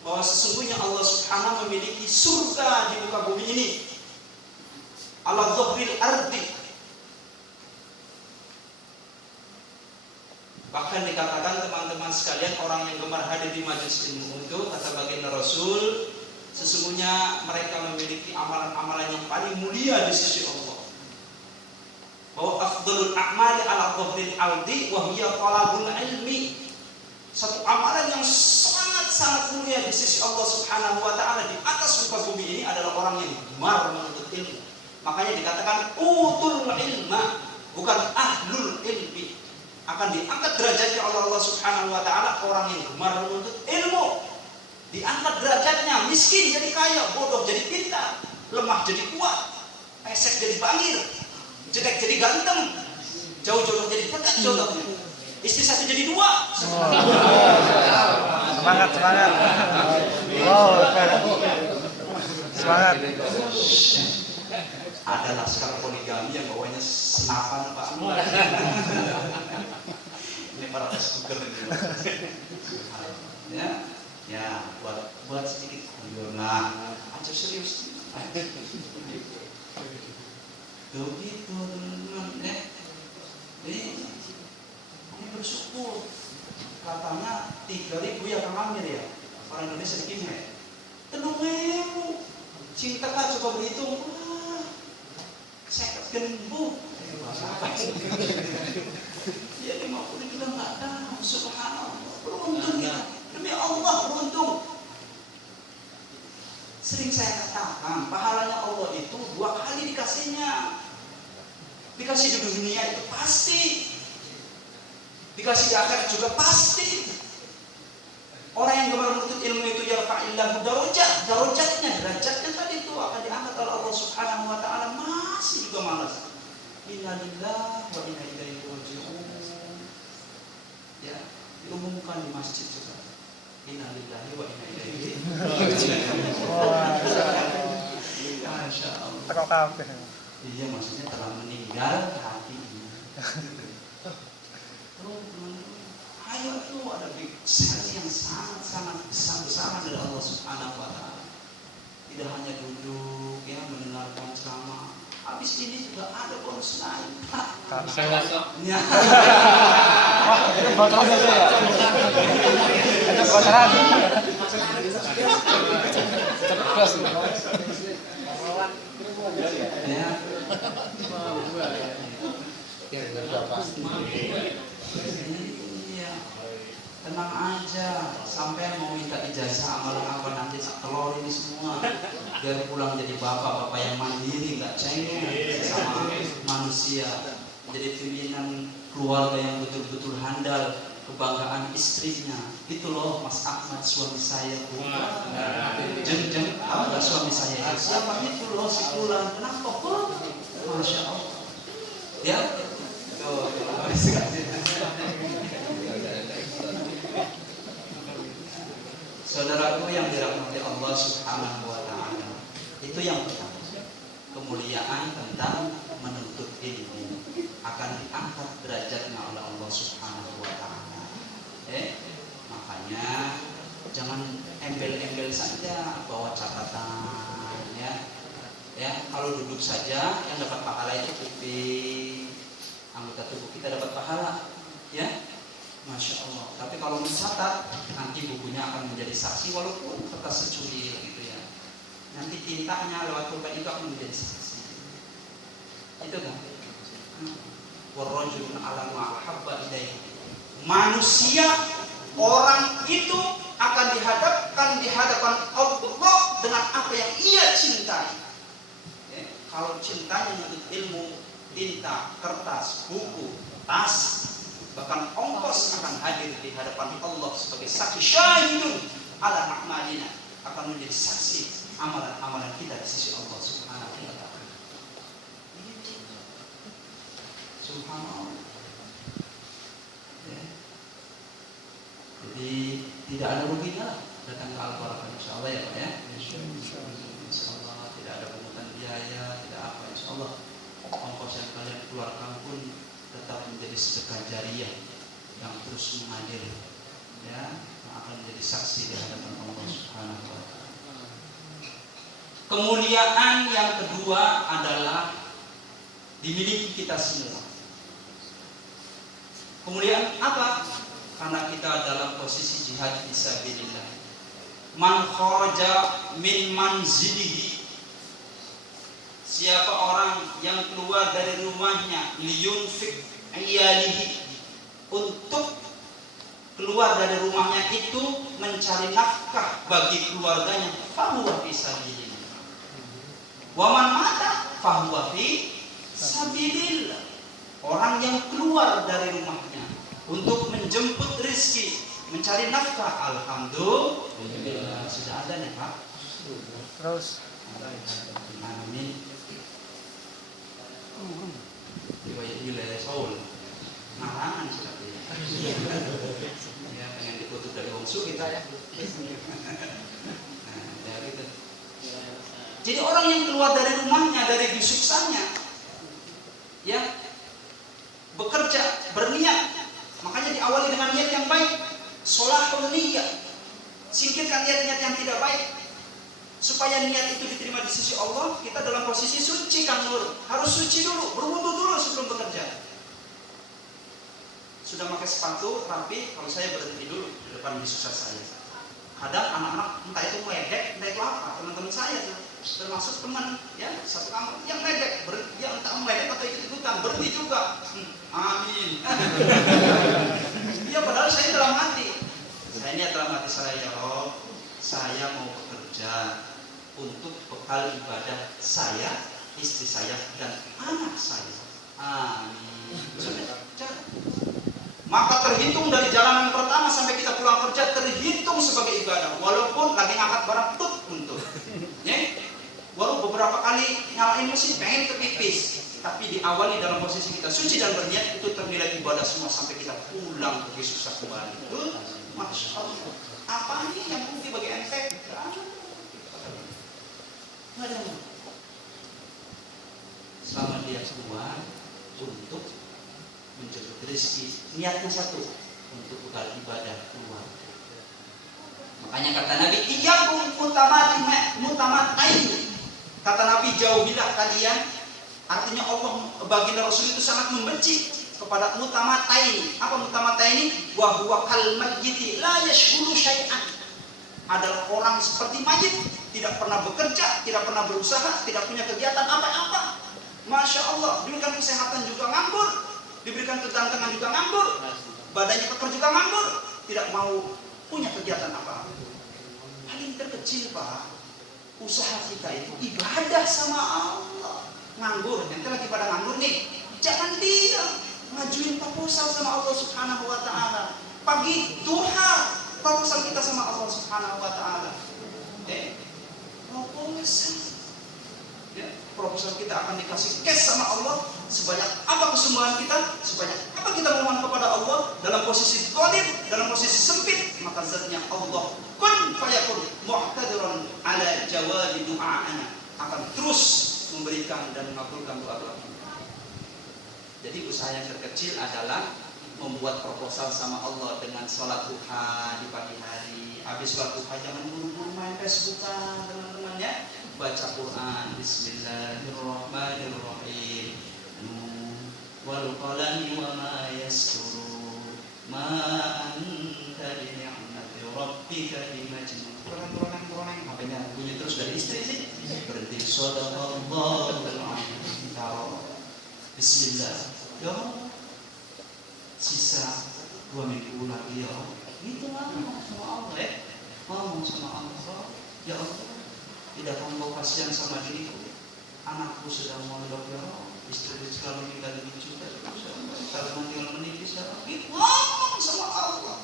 bahwa sesungguhnya Allah Subhanahu memiliki surga di muka bumi ini. Ala dhahril ardi. Bahkan dikatakan teman-teman sekalian, orang yang gemar hadir di majelis ilmu itu, kata baginda Rasul, sesungguhnya mereka memiliki amalan-amalan yang paling mulia di sisi Allah. Bahwa afdhalul a'mali ala dhahril ardi wa hiya talabul ilmi. Satu amalan yang sangat mulia di sisi Allah Subhanahu wa taala di atas muka bumi ini adalah orang yang gemar menuntut ilmu. Makanya dikatakan utul ilma, bukan ahlul ilmi. Akan diangkat derajatnya oleh Allah Subhanahu wa taala orang yang gemar menuntut ilmu. Diangkat derajatnya, miskin jadi kaya, bodoh jadi pintar, lemah jadi kuat, pesek jadi bangir, jelek jadi ganteng, jauh jodoh jadi dekat jodohnya, istri satu jadi dua. Semangat. Wow, semangat. Ada laskar poligami yang bawanya senapan, Pak. Ini para speaker ini. Ya, buat sedikit guyon. Nah, aja serius. Begitu teman-teman, ini bersyukur. Katanya 3.000 ya Kang Amir ya. Orang Indonesia dikini. 3.000. Cinta kan coba berhitung. Saya gembu. Ya 50 juga enggak tahu. Subhanallah. Beruntung kita. Demi Allah beruntung. Sering saya katakan, pahalanya Allah itu 2 kali dikasihnya. Dikasih di dunia itu pasti. Dikasih di akhirat juga pasti. Orang yang gemar menuntut ilmu itu yarfa'illahu darajatnya tadi itu akan diangkat oleh Allah Subhanahu wa taala, masih juga malas. Inna lillahi wa inna ilaihi raji'un. Ya, diumumkan di masjid juga. Inna lillahi wa inna ilaihi raji'un. Masya Allah. Tekok kabeh. Iya, maksudnya telah meninggal hatinya. Ayo tuh ada sesi yang sangat besar dari Allah Subhanahu wa taala. Tidak hanya duduk ya mendengarkan ceramah. Habis ini juga ada bonus lain. Bisa masuk. Ya. Itu bakal saja ya. Itu bocoran. Cerdas. Ya. Iya. Tenang aja, sampai mau minta ijazah amalan apa nanti telur ini semua biar pulang jadi bapak yang mandiri, nggak cengeng sama manusia, jadi pimpinan keluarga yang betul-betul handal, kebanggaan istrinya. Itu loh Mas Ahmad suami saya. Jeng apa suami saya? Siapa itu loh si Fulan? Kenapa kok? Masya Allah. Ya. Tuh, saudaraku yang dirahmati Allah Subhanahu wa taala, itu yang pertama, kemuliaan tentang menuntut ilmu akan diangkat derajatnya oleh Allah Subhanahu wa taala. Makanya jangan embel-embel saja bawa catatan ya. Kalau duduk saja yang dapat pahala itu kuping, anggota tubuh kita dapat pahala ya. Masya Allah. Tapi kalau mencatat, nanti bukunya akan menjadi saksi walaupun kertas secuil gitu ya. Nanti tintanya lewat pulpen itu akan menjadi saksi. Itu kan? Warrajulun ala ma ahabba ilaihi. Manusia, orang itu akan dihadapkan di hadapan Allah dengan apa yang ia cintai. Kalau cintanya untuk ilmu, tinta, kertas, buku, tas, bahkan ongkos akan hadir di hadapan Allah sebagai saksi syahidun ala a'malina, akan menjadi saksi amalan-amalan kita di sisi Allah Subhanahu wa taala. Subhanallah. Ya. Jadi tidak ada ruginya datang ke Al-Quran, insyaallah ya Pak ya. Insyaallah tidak ada pungutan biaya, tidak apa, insyaallah ongkos yang kalian keluarkan pun tetap menjadi sedekah jariah yang terus mengalir ya, yang akan menjadi saksi di hadapan Allah Subhanahu Kemuliaan yang kedua adalah dimiliki kita semua. Kemuliaan apa? Karena kita dalam posisi jihad fisabilillah. Man kharaja min manzilihi, siapa orang yang keluar dari rumahnya liyunfik iyalihi, untuk keluar dari rumahnya itu mencari nafkah bagi keluarganya, fahuwa fi sabilillah. Wa man mata fahuwa fi sabilillah. Orang yang keluar dari rumahnya untuk menjemput rezeki, mencari nafkah, alhamdulillah. Sudah ada nih Pak. Terus. Amin. Riwayat wilayah Saul. Narangan sudah ya. Ya, pengen dikutuk dari wongsu kita ya. Nah, ya gitu. Jadi orang yang keluar dari rumahnya, dari bisuksannya, ya, bekerja, berniat, makanya diawali dengan niat yang baik, sholahul niyah, singkirkan niat-niat yang tidak baik, supaya niat itu diterima di sisi Allah. Kita dalam posisi suci kan Nur, harus suci dulu, berwudu dulu sebelum bekerja. Sudah pakai sepatu rapi, kalau saya berhenti dulu di depan bisuksa saya. Kadang anak-anak entah itu meledek, entah itu apa, teman-teman saya tuh, termasuk teman ya satu kamar yang meledek, dia entah meledek atau ikut-ikutan, berhenti juga. Amin. Ya padahal saya dalam hati, saya niat dalam hati saya, ya Allah, saya mau bekerja untuk bekal ibadah saya, istri saya dan anak saya. Amin. Maka terhitung dari jalanan pertama sampai kita pulang kerja, terhitung sebagai ibadah, walaupun lagi ngangkat barang tut untuk, ya, walau beberapa kali nyalain mesin pengen terpipis, tapi diawali dalam posisi kita suci dan berniat, itu ternilai ibadah semua sampai kita pulang ke susah kembali. Masya Allah, apa ini yang bukti bagi ente? Selama dia keluar untuk menjemput rezeki, niatnya satu, untuk bekal ibadah keluar. Makanya kata Nabi, iyyakum mutamatain. Kata Nabi, jauhilah kalian. Artinya Allah baginda Rasul itu sangat membenci kepada mutamatain. Apa mutamatain? Wa huwa kal mayyiti la yashghulu syai'an. Adalah orang seperti mayit, tidak pernah bekerja, tidak pernah berusaha, tidak punya kegiatan apa-apa. Masya Allah, diberikan kesehatan juga nganggur, diberikan kegantengan juga nganggur, badannya keker juga nganggur, tidak mau punya kegiatan apa-apa. Paling terkecil Pak, usaha kita itu ibadah sama Allah. Nganggur, nanti lagi pada nganggur nih, jangan diam, ngajuin proposal sama Allah Subhanahu Wa Taala. Pagi duha, proposal kita sama Allah Subhanahu Wa Taala. Proposal. Ya, proposal kita akan dikasih cash sama Allah sebanyak apa kesungguhan kita, sebanyak apa kita memohon kepada Allah dalam posisi qadir, dalam posisi sempit, maka zatnya Allah kun fayakun mu'tadiran ala jawabi du'a'ana, akan terus memberikan dan mengabulkan doa-doa kita. Jadi usaha yang terkecil adalah membuat proposal sama Allah dengan sholat duha di pagi hari. Habis sholat duha jangan buru-buru main Facebookan teman-teman ya. Baca Quran, Bismillahirrahmanirrahim. Wal qalami wa ma yasturun. Ma anta bi ni'mati rabbika bimajnun. Kurang. Apanya bunyi terus dari istri sih? Berhenti. Shadaqallahul azim. Bismillah. Ya Allah. Sisa 2 minggu lagi ya. Gitu lah ngomong sama Allah ya. Ngomong sama Allah. Ya Allah, tidak engkau kasihan sama diriku, anakku sedang mondok ya Allah, istriku sekarang tinggal di juga, kalau tinggal menipis ya Allah, ngomong sama Allah.